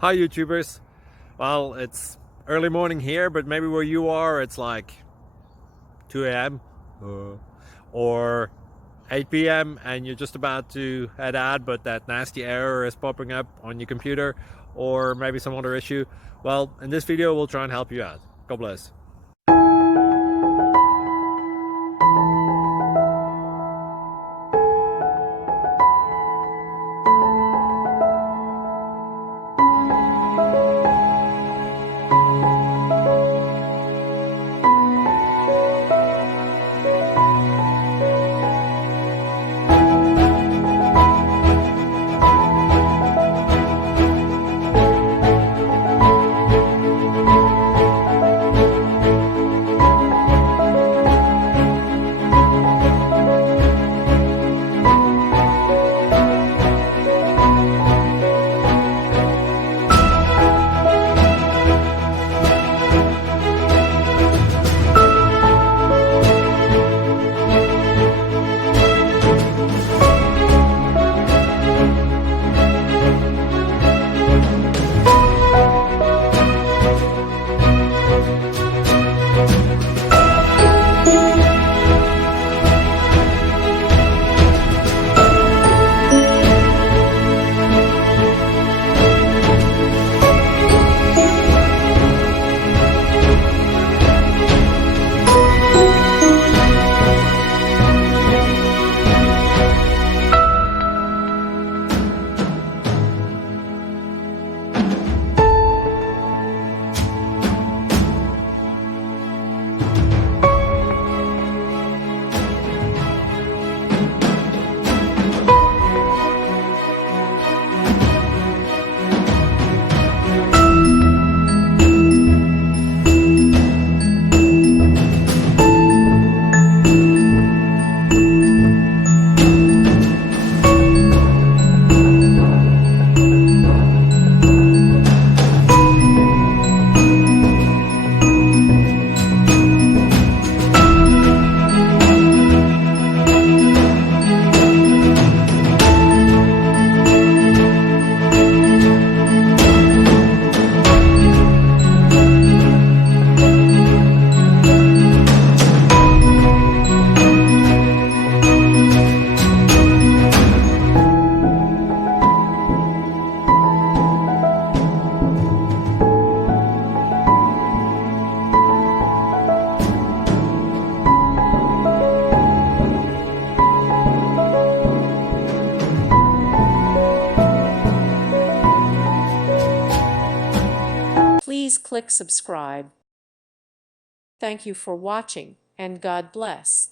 Hi YouTubers. Well, it's early morning here, but maybe where you are it's like 2 a.m. or 8 p.m. and you're just about to head out, but that nasty error is popping up on your computer, or maybe some other issue. Well, in this video we'll try and help you out. God bless. Please click subscribe. Thank you for watching, and God bless.